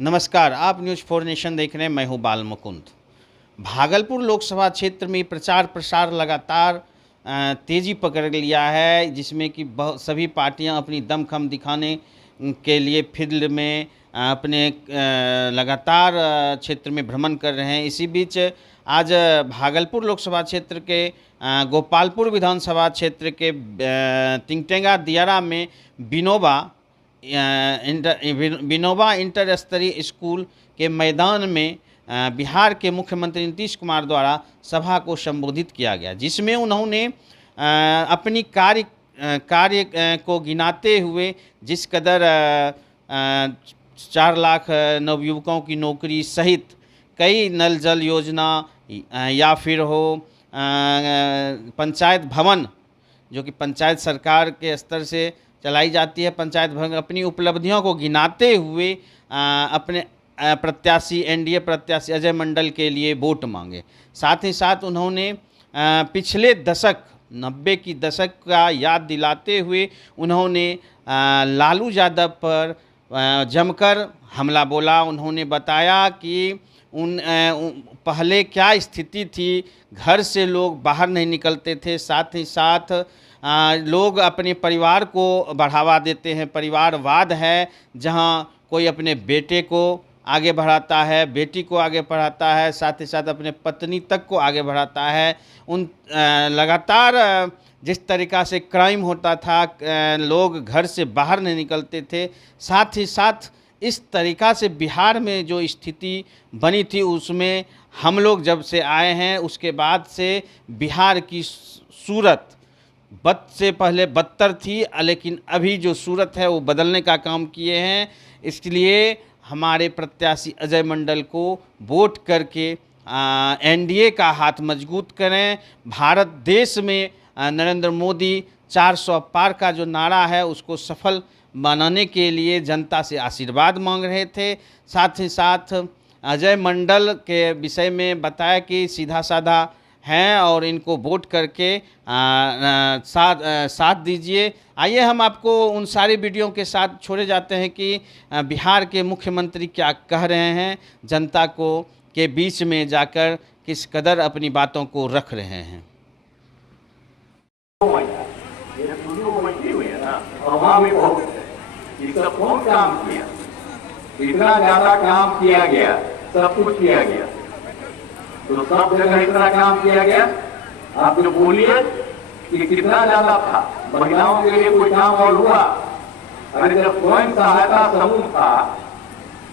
नमस्कार, आप news 4 nation देख रहे हैं। मैं हूं बाल मुकुंद। भागलपुर लोकसभा क्षेत्र में प्रचार प्रसार लगातार तेज़ी पकड़ लिया है, जिसमें कि सभी पार्टियां अपनी दमखम दिखाने के लिए फील्ड में अपने लगातार क्षेत्र में भ्रमण कर रहे हैं। इसी बीच आज भागलपुर लोकसभा क्षेत्र के गोपालपुर विधानसभा क्षेत्र के तिंगटेंगा दियारा में विनोबा इंटर स्तरीय स्कूल के मैदान में बिहार के मुख्यमंत्री नीतीश कुमार द्वारा सभा को संबोधित किया गया, जिसमें उन्होंने अपनी कार्य को गिनाते हुए जिस कदर 4 लाख नवयुवकों की नौकरी सहित कई नल जल योजना या फिर हो पंचायत भवन, जो कि पंचायत सरकार के स्तर से चलाई जाती है, पंचायत भवन, अपनी उपलब्धियों को गिनाते हुए अपने प्रत्याशी एनडीए प्रत्याशी अजय मंडल के लिए वोट मांगे। साथ ही साथ उन्होंने पिछले दशक 90 की दशक का याद दिलाते हुए उन्होंने लालू यादव पर जमकर हमला बोला। उन्होंने बताया कि पहले क्या स्थिति थी, घर से लोग बाहर नहीं निकलते थे, साथ ही साथ लोग अपने परिवार को बढ़ावा देते हैं, परिवारवाद है, जहां कोई अपने बेटे को आगे बढ़ाता है, बेटी को आगे बढ़ाता है, साथ ही साथ अपने पत्नी तक को आगे बढ़ाता है। लगातार जिस तरीक़ा से क्राइम होता था, लोग घर से बाहर नहीं निकलते थे, साथ ही साथ इस तरीक़ा से बिहार में जो स्थिति बनी थी, उसमें हम लोग जब से आए हैं उसके बाद से बिहार की सूरत बद से पहले बदतर थी, लेकिन अभी जो सूरत है वो बदलने का काम किए हैं। इसलिए हमारे प्रत्याशी अजय मंडल को वोट करके एनडीए का हाथ मजबूत करें। भारत देश में नरेंद्र मोदी 400 पार का जो नारा है उसको सफल बनाने के लिए जनता से आशीर्वाद मांग रहे थे। साथ ही साथ अजय मंडल के विषय में बताया कि सीधा साधा हैं और इनको वोट करके साथ दीजिए। आइए हम आपको उन सारी वीडियो के साथ छोड़े जाते हैं कि बिहार के मुख्यमंत्री क्या कह रहे हैं, जनता को के बीच में जाकर किस कदर अपनी बातों को रख रहे हैं। कौन काम किया, इतना ज्यादा काम किया गया, सब कुछ किया गया, तो सब जगह इतना काम किया गया। आप जो बोलिए कि कितना ज्यादा था, महिलाओं के लिए कोई काम और हुआ? अरे जब स्वयं सहायता समूह था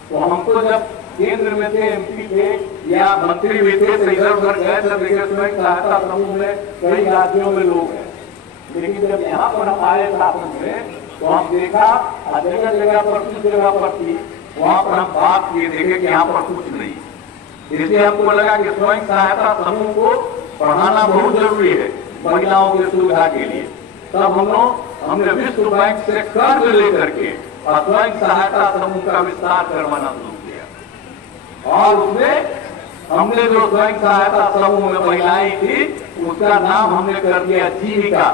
तो हमको जब केंद्र में थे, एमपी थे या मंत्री भी थे, तो इधर उधर गए तब देखे स्वयं सहायता समूह में कई राज्यों में लोग हैं, लेकिन जब यहाँ पर हम आए शासन में तो हम देखा जगह जगह पर कुछ जगह पर थी, वहाँ पर हम बात किए, देखे कि यहाँ पर कुछ नहीं। इसलिए हमको लगा कि स्वयं सहायता समूह को बढ़ाना बहुत जरूरी है महिलाओं की सुविधा के लिए। तब हमने विश्व बैंक से कर्ज लेकर के और स्वयं सहायता समूह का विस्तार करवाना शुरू किया, और उसमें हमने जो स्वयं सहायता समूह में महिलाएं थी उसका नाम हमने कर दिया जीविका।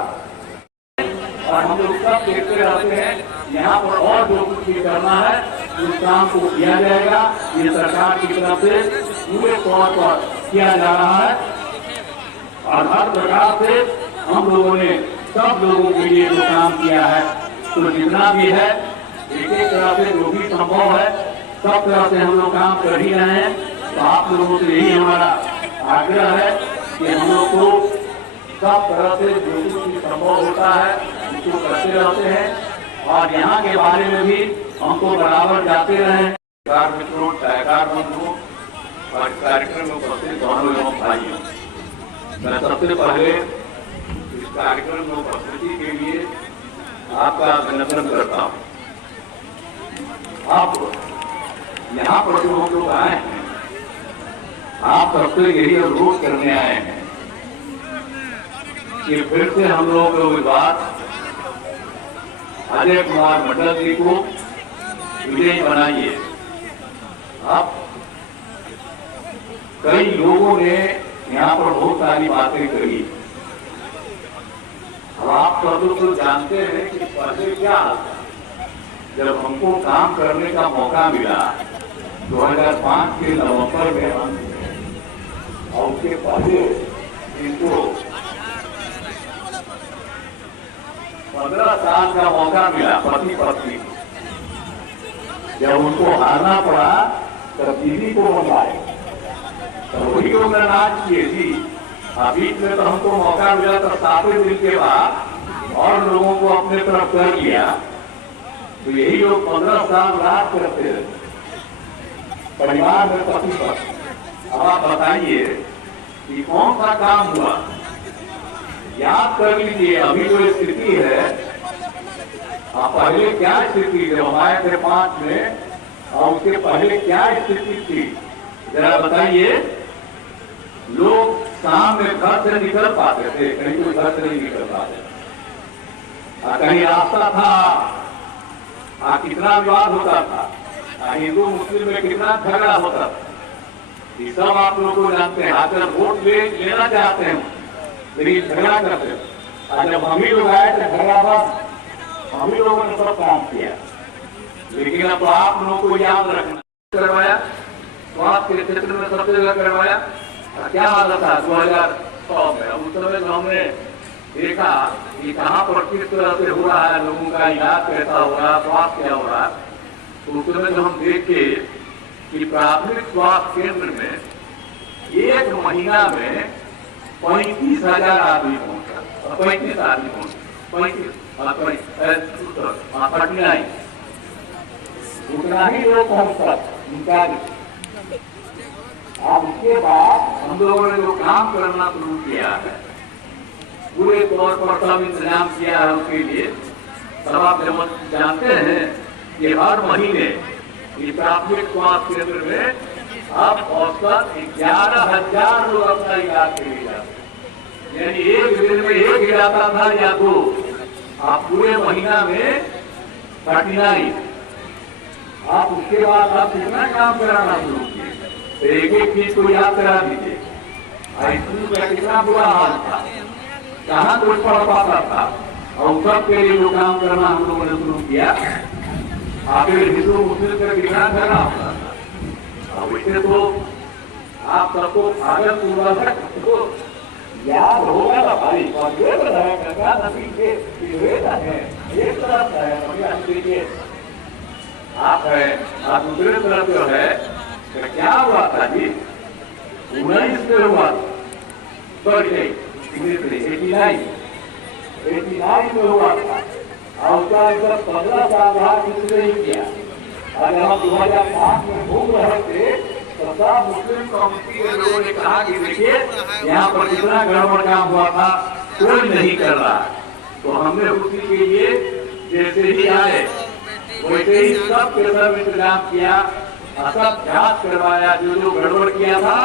और हम लोग सब देखते रहते हैं, यहाँ पर और जो कुछ भी करना है उस काम को किया जाएगा। ये सरकार की तरफ से पूरे तौर पर किया जा रहा है और हर प्रकार से हम लोगों ने सब लोगों के लिए जो काम किया है, तो जितना भी है एक एक तरह से जो भी संभव है सब तरह से हम लोग काम कर ही रहे हैं। तो आप लोगों से यही हमारा आग्रह है कि हम लोग को सब तरह से जो कुछ संभव होता है उसको करते रहते हैं, और यहाँ के बारे में भी हमको बराबर जाते रहे। मित्रों, सहकार बंधुओं और कार्यक्रम में उपस्थित दोनों एवं भाइयों, मैं सबसे पहले इस कार्यक्रम में उपस्थिति के लिए आपका अभिनंदन करता हूँ। आप यहाँ पर जो हम लोग आए हैं, आप सबसे यही अनुरोध करने आए हैं कि फिर से हम लोग उम्मीदवार अजय कुमार मंडल जी को विजयी बनाइए। अब कई लोगों ने यहाँ पर बहुत सारी बातें करी। अब आप सब लोग तो जानते हैं कि पहले क्या जब हमको काम करने का मौका मिला 2005 के नवंबर में और उसके पहले इनको 15 साल का मौका मिला पति पत्नी को। जब उनको हारना पड़ा तब दीदी को बुलाए, तो वही लोग नाराज किए जी। अभी में तो हमको मौका मिला तो 7 दिन के बाद और लोगों को अपने तरफ कर लिया, तो यही लोग 15 साल रात करते रहे परिवार में पति पत्नी। अब आप बताइए कि कौन सा काम हुआ? याद कर लीजिए अभी जो स्थिति है, आप पहले क्या स्थिति जब हम आए थे 5 में और उसके पहले क्या स्थिति थी जरा बताइए। लोग शाम में घर से निकल पाते थे, कहीं कोई घर से नहीं निकल पाते, कहीं रास्ता था, कितना विवाद होता था, हिंदू मुस्लिम में कितना झगड़ा होता था, ये सब आप लोगों को जानते हैं। आकर वोट लेना चाहते हैं लेकिन झगड़ा करते हैं। जब हम ही लोग आए थे झगड़ा बंद, हम ही लोगों ने सब काम किया। लेकिन अब आप लोगों को याद रखना, करवाया स्वास्थ्य के क्षेत्र में सबसे जगह करवाया। क्या हालत था 2006 में? उस समय जो हमने देखा कि कहाँ पर किस तरह से हो रहा है, लोगों का इलाज कैसा हो रहा, स्वास्थ्य क्या हो रहा, तो उस समय जो हम देखे कि प्राथमिक स्वास्थ्य केंद्र में 1 महीना में 35,000 आदमी पहुंचा, 35 आदमी पहुंचे, 39 उतना ही लोग पहुंचता उनका। अब उसके बाद हम लोगों ने जो काम करना शुरू किया है, पूरे तौर पर सब इंतजाम किया है उसके लिए। सब आप जानते हैं कि हर महीने प्राथमिक स्वास्थ्य केंद्र में अब औसत 11,000 लोग अपना इलाज के लिए जाते हैं। यानी एक दिन में एक ही जाता था या 2, आप पूरे महीना में 39। आप उसके बाद आप कितना काम कराना शुरू किए, एक चीज को याद करा दीजिए। स्कूल का कितना बुरा हाल था, कहाँ कोई पढ़ पाता था, और सब के लिए जो काम करना हम लोगों ने शुरू किया। आखिर हिंदू मुस्लिम का कितना झगड़ा होता था। अब इससे तो आप सबको आदत तो याद होगा ना भाई, गंगा नदी के एक तरफ है, देखिए आप है, आप दूसरे तरफ जो है क्या हुआ था जी? 19 में हुआ, सॉरी 89 में हुआ था। और उसका 15 साल बाद किसी ने नहीं किया। अगर हम 2005 में घूम रहे थे तो सब मुस्लिम कम्युनिटी के लोगों ने कहा कि देखिए यहाँ पर कितना गड़बड़ काम हुआ था, कोई नहीं कर रहा। तो हमने उसी के लिए जैसे ही आए वैसे ही सब के सब इंतजाम किया, सब जांच करवाया, जो गड़बड़ किया था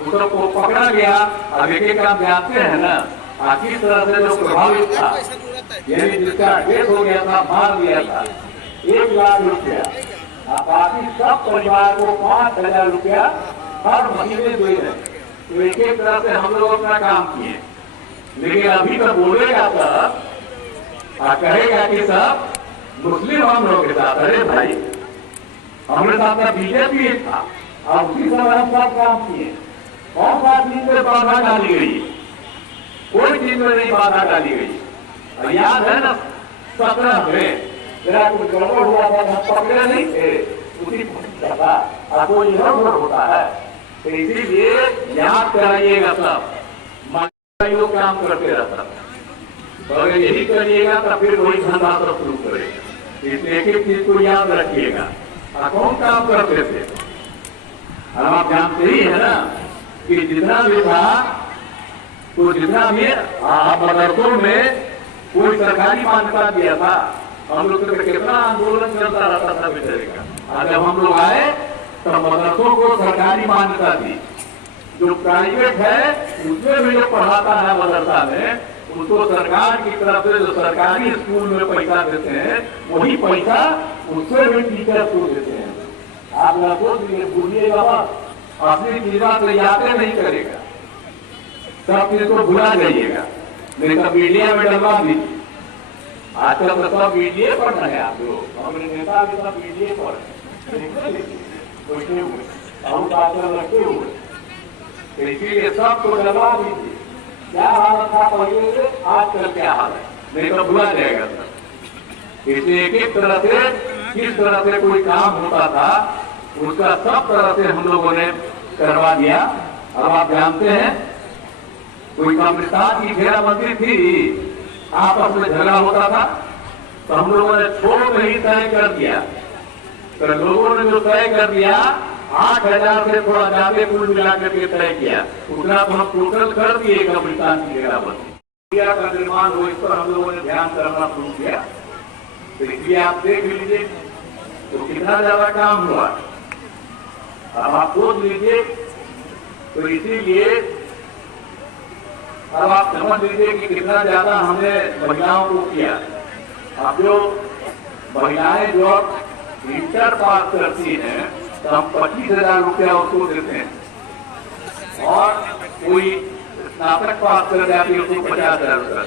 उस सबको पकड़ा गया। अब एक काम जानते हैं ना, किस तरह से जो प्रभावित था, यानी जिसका डेथ हो गया था, मार दिया था, 1 लाख रुपया, बाकी सब परिवार को 5,000 रुपया हर महीने दे रहे। तो एक तरह से हम लोग अपना काम किए। लेकिन अभी तो बोलेगा तब कहेगा कि सब मुस्लिम हम लोग के साथ। अरे भाई हमारे साथ बीजेपी था, और उसी समय हम सब काम किए। कौन सा चीज में बाधा डाली गई? कोई चीज में नहीं बाधा डाली गई। याद है ना 17 में मेरा कुछ गड़बड़ हुआ था, हम पकड़े नहीं थे, उसी था कोई इधर होता है। तो इसीलिए याद कराइएगा, सब लोग काम करते रहता। तो अगर यही करिएगा तो फिर वही धंधा सब शुरू करेगा। इसलिए एक चीज को याद रखिएगा, कौन काम करते थे? अब आप जानते ही है ना कि जितना भी था, तो जितना भी मदरसों में कोई सरकारी मान्यता दिया था, हम लोग तो कितना आंदोलन चलता रहता था बेचारे का। जब हम लोग आए तो मदरसों को सरकारी मान्यता दी। जो प्राइवेट है उसमें भी जो पढ़ाता है मदरसा में, उसको सरकार की तरफ से जो सरकारी स्कूल में पैसा देते हैं, वही पैसा उससे भी टीचर को देते हैं। आप लोग भूलिएगा, अपनी चीजा तो यादें नहीं करेगा, सब चीज को भुला जाइएगा। नहीं तो मीडिया में डलवा दीजिए। आजकल तो सब मीडिया पर है, आप लोग हमारे नेता भी सब मीडिया पर। बैठे हुए, अनुशासन रखे हुए। तो इसीलिए सबको डलवा दीजिए। क्या हालत था पहले से, आजकल क्या हाल है, नहीं तो भुला जाएगा सर। इसलिए एक एक तरह से किस तरह से कोई काम होता था उसका सब तरह से हम लोगों ने करवा दिया। अब आप जानते हैं कोई कब्रिस्तान की घेराबंदी थी, आपस में झगड़ा होता था, तो हम लोगों ने थोड़ा ही तय कर दिया। तो लोगों ने जो तय कर दिया 8,000 से थोड़ा ज्यादा कुल मिलाकर के तय किया, उतना तो हम टोटल कर दिए कब्रिस्तान की घेराबंदी का निर्माण हो, इस पर हम लोगों ने ध्यान करना शुरू किया। तो इसलिए आप देख लीजिए तो कितना ज्यादा काम हुआ। अब आप सोच लीजिए, तो इसीलिए अब आप समझ लीजिए कि कितना ज्यादा हमने महिलाओं को किया। अब जो महिलाएं जो इंटर पास करती हैं तो हम 25,000 रुपया उसको देते हैं, और कोई स्नातक पास कर जाती है उसको 50,000 रुपया।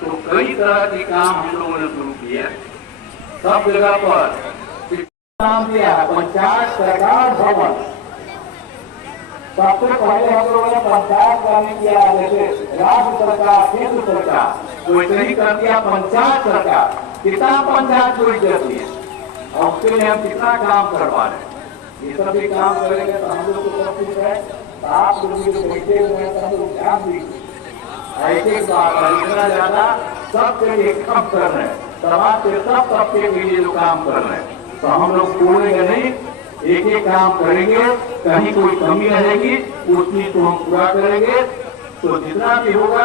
तो कई तरह के काम हम लोगों ने शुरू किए। सब जगह पर नाम दिया है पंचायत सरकार भवन। सबसे पहले हम लोगों ने पंचायत का नहीं किया, जैसे राज्य सरकार केंद्र सरकार तो ऐसे ही कर दिया पंचायत सरकार। कितना पंचायत जुड़ी जाती है और उसके लिए हम कितना काम करवा रहे हैं। ये सब भी काम करेंगे तो हम लोग को सब कुछ है। तो आप लोग जो बैठे हुए हैं सब लोग ध्यान दीजिए, ऐसे बात इतना ज्यादा सबके लिए काम कर रहे हैं, समाज के सब तबके के लिए जो काम कर रहे हैं, तो हम लोग छोड़ेंगे नहीं, एक एक काम करेंगे। कहीं कोई कमी रहेगी उस चीज को हम पूरा करेंगे। तो जितना भी होगा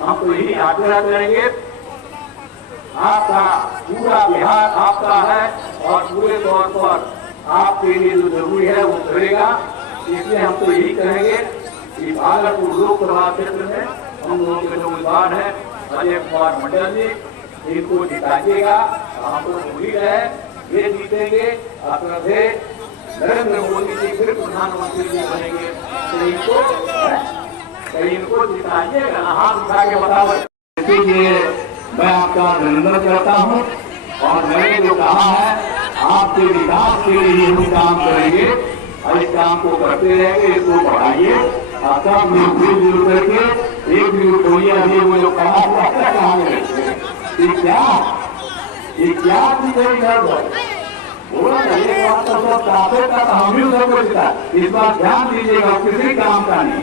हम तो यही आग्रह करेंगे, आपका पूरा बिहार आपका है और पूरे तौर पर आपके लिए जो जरूरी है वो करेगा। इसलिए हम तो यही कहेंगे कि भागलपुर लोकसभा क्षेत्र में हम लोगों के जो उम्मीदवार हैं अजय कुमार मंडल जी, इनको जिताइएगा। हम तो भूल ही रहे, ये जीतेंगे अपना नरेंद्र मोदी जी फिर प्रधानमंत्री जी बनेंगे, तो इनको जिताइएगा, हाथ उठा के बताओ। इसीलिए मैं आपका अभिनंदन करता हूँ और मैंने जो कहा है आपके विकास के लिए हम काम करेंगे और इस काम को करते रहेंगे, इसको बढ़ाइए। और सब मिलजुल करके एक भी रुपया भी वो जो कहा क्या चीज हम भी उधर को इस बार ध्यान दीजिएगा, किसी काम का नहीं,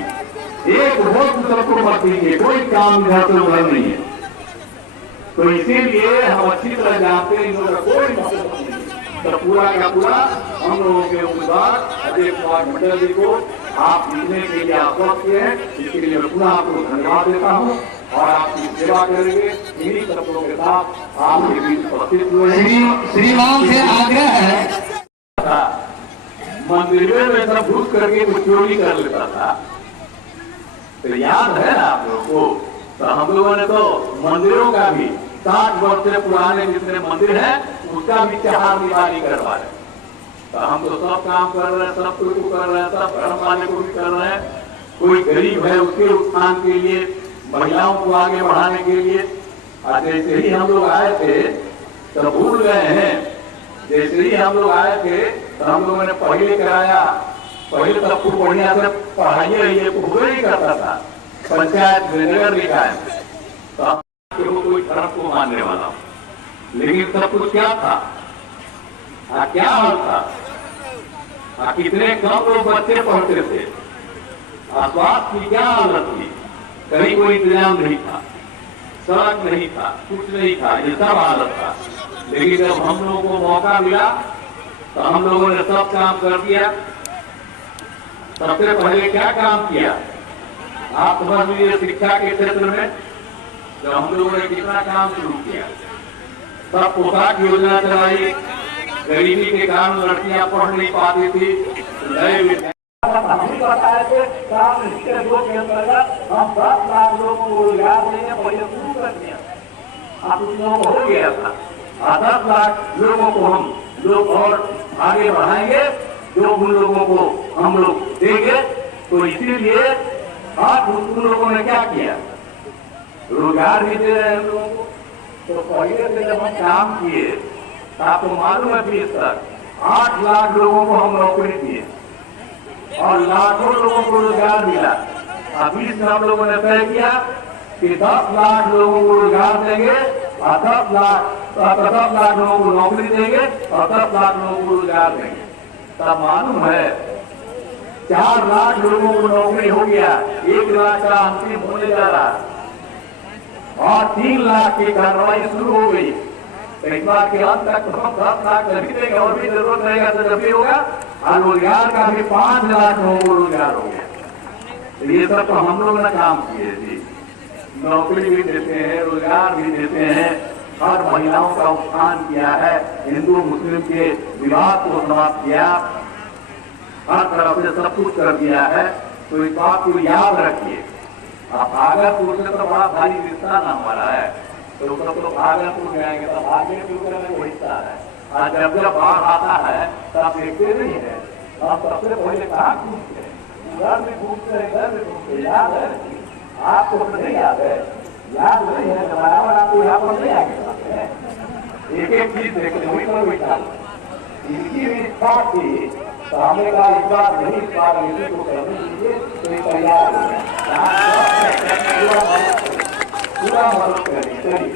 एक वोट उधर को मत दीजिए, कोई काम इधर से उधर नहीं है। तो इसीलिए हम अच्छी तरह जानते हैं इन्होंने कोई मतलब नहीं, तो पूरा का पूरा हम लोगों के उम्मीदवार अजय कुमार मंडल जी को आप जीतने के लिए आश्वस्त किए हैं, इसके लिए मैं पुनः आपको धन्यवाद देता हूँ और आपकी सेवा करेंगे। इन्हीं शब्दों के साथ आपके बीच उपस्थित हुए श्रीमान से आग्रह है। मंदिरों में सब घुस करके कुछ चोरी कर लेता था, तो याद है ना आप लोगों को। तो हम लोगों ने तो मंदिरों का भी 60 वर्ष से पुराने जितने मंदिर है उसका भी त्योहार दिवाली करवा रहे। तो हम तो सब काम कर रहे हैं, सब कुछ कर रहे हैं, सब धर्म वाले को भी कर रहे हैं। कोई गरीब है उसके उत्थान के लिए, महिलाओं को आगे बढ़ाने के लिए। और जैसे ही हम लोग आए थे तो भूल गए हैं, जैसे ही हम लोग आए थे तो हम लोगों ने पहले कराया, पहले तब खूब बढ़िया से पढ़ाइए ये पूरे ही करता था पंचायत में, नगर निकाय में। तो कोई धर्म को मानने वाला, लेकिन सब कुछ क्या था, क्या हाल था, कितने कम लोग बच्चे पढ़ते थे, स्वास्थ्य की क्या हालत थी, कहीं कोई इंतजाम नहीं था, सड़क नहीं था, कुछ नहीं था, ये सब हालत था। लेकिन जब हम लोगों को मौका मिला तो हम लोगों ने सब काम कर दिया। सबसे पहले क्या काम किया आप समझ लीजिए, शिक्षा के क्षेत्र में जब हम लोगों ने कितना काम शुरू किया, सब पोशाक योजना चलाई, गरीबी के कारण लड़कियां पढ़ नहीं पाती थी, नए बताए थे काम के अंतर्गत हम 10 लाख लोगों को रोजगार देंगे, पहले शुरू कर दिया। अब उन लोगों को हो गया था, 10 लाख लोगों को हम लोग और आगे बढ़ाएंगे, जो उन लोगों को हम लोग देंगे। तो इसीलिए आज उन लोगों ने क्या किया, रोजगार भी दे रहे हैं लोगों को। तो पहले से जब हम काम किए आपको मालूम है 20 तक 8 लाख लोगों को हम नौकरी दिए और लाखों लोगों को रोजगार मिला। अभी से हम लोगों ने तय किया कि 10 लाख लोगों को रोजगार देंगे और 10 लाख लोगों को नौकरी देंगे और 10 लाख लोगों को रोजगार देंगे। तब मालूम है 4 लाख लोगों को नौकरी हो गया, 1 लाख का अंतिम होने जा रहा और 3 लाख की कार्रवाई शुरू हो गई। एक बार के अंत तक हम 10 लाख नहीं देंगे और भी जरूरत रहेगा तो जब भी होगा। और रोजगार का भी 5 लाख लोगों को रोजगार हो गया। ये सब तो हम लोग ने काम किए थी। नौकरी भी देते हैं, रोजगार भी देते हैं, हर महिलाओं का उत्थान किया है, हिंदू मुस्लिम के विवाद को समाप्त किया, हर तरफ से सब कुछ कर दिया है। तो इस बात को याद रखिए। अब भागलपुर से तो बड़ा भारी रिश्ता ना हमारा है, तो सब लोग भागलपुर जाएंगे तो भागलपुर में वो हिस्सा है। आज जब बाढ़ आता है तब देखते नहीं है, हम सबसे पहले कहाँ घूमते हैं, घर में घूमते हैं, घर में घूमते। याद है आपको? तो नहीं याद है, याद नहीं है, बराबर आपको यहाँ पर नहीं आगे एक एक चीज देखते वही पर बैठा। इनकी भी इच्छा थी तो हमने कहा इस बार नहीं, इस बार इसी को करने दीजिए, तो ये तैयार हो गया। पूरा मदद करेंगे, चलिए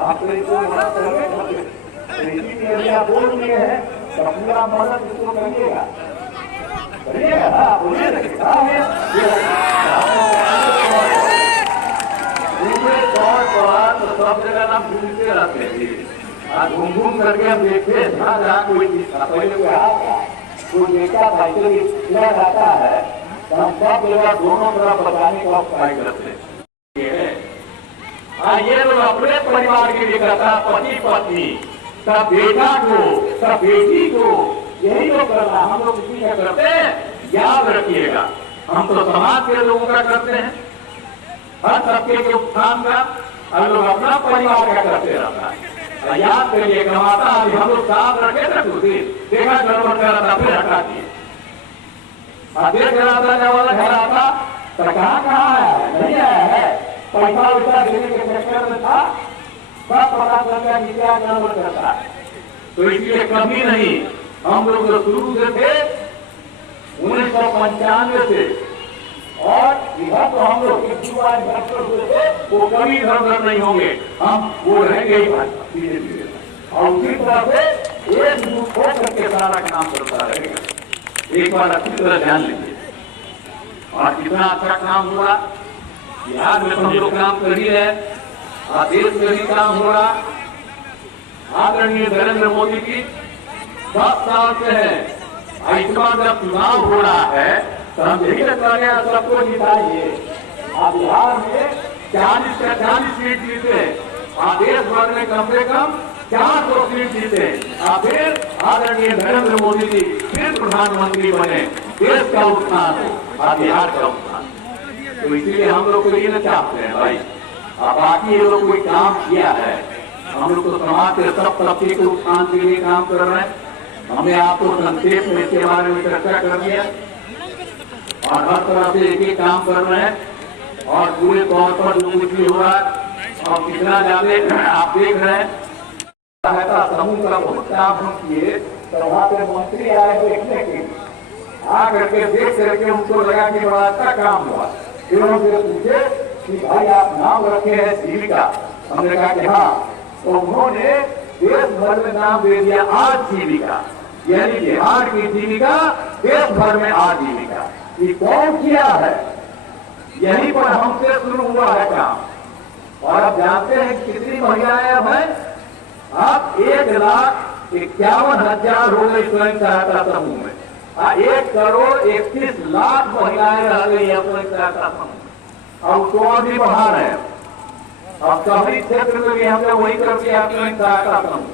आप तो इसको मदद करेंगे, इसी के लिए आप बोल दिए हैं तो पूरा मदद इसको करिएगा, करिएगा ना, बोलिए तो सब जगह हम घूमते रहते हैं। घूम घूम करके हम देखते जहाँ जहाँ कोई चीज था, पहले कोई आता कोई देखता साइकिल गिरा जाता है तो हम सब जगह दोनों तरफ बचाने का उपाय करते हैं। ये लोग अपने परिवार के लिए करता, पति पत्नी सब बेटा को सब बेटी को, यही तो करना हम लोग इसी का करते हैं। याद रखिएगा, हम तो समाज के लोगों का करते हैं, हर तबके के उत्थान का, हम लोग अपना परिवार का करते रहता है। याद करिए कमाता हम लोग साथ रखे थे, कुछ देखा गड़बड़ कर रहा था फिर हटा दिए, देख रहा था जब वाला घर आता तो कहाँ है, नहीं आया है, पैसा वैसा देने के चक्कर में था, सब पता चल गया कि क्या गड़बड़ करता है। तो इसलिए कभी नहीं, हम लोग जो शुरू से थे 1995 से और इधर तो हम लोग वो कभी इधर उधर नहीं होंगे, हम वो रहेंगे ही भाजपा धीरे धीरे, और उसी तरह से एक मुख हो करके सारा काम करता रहेगा। एक बार अच्छी तरह ध्यान लीजिए। और कितना अच्छा काम हो रहा, बिहार में तो हम लोग काम कर ही रहे, देश में भी काम हो रहा। आदरणीय नरेंद्र मोदी की 10 साल से है, इस बार जब चुनाव हो रहा है तो हम यही कर रहे हैं सबको जिताइए। आप बिहार में 40 से 40 सीट जीते, देश भर में कम से कम 400 सीट जीते, फिर आदरणीय नरेंद्र मोदी जी फिर प्रधानमंत्री बने, देश का उत्थान हो, बिहार का उत्थान। तो इसीलिए हम लोग को ये न चाहते हैं भाई, बाकी ये लोग कोई काम किया है, हम लोग तो समाज के सब तबके के उत्थान के लिए काम कर रहे हैं। हमने आपको संक्षेप में इसके बारे में चर्चा कर दिया और हर तरह से एक एक काम कर रहे हैं और पूरे तौर पर जो कुछ भी हो रहा है और कितना ज्यादा आप देख रहे हैं। सहायता समूह का बहुत काम हम किए, तो वहाँ पे मंत्री आए देखने के, आ करके देख करके उनको लगा कि बड़ा अच्छा काम हुआ। फिर उनसे पूछे कि भाई आप नाम रखे हैं जीविका, हमने कहा कि हाँ, तो उन्होंने देश भर में नाम दे दिया आजीविका, यानी बिहार की जीविका देश भर में आजीविका। ये कौन किया है? यहीं पर हमसे शुरू हुआ है काम। और आप जानते हैं कितनी महिलाएं अब हैं? अब 1,51,000 हो गई स्वयं सहायता समूह में, 1,31,00,000 महिलाएं रह गई है स्वयं सहायता समूह, और उसको और भी बढ़ा रहे हैं। अब शहरी क्षेत्र में भी हमने वही कर दिया स्वयं सहायता समूह।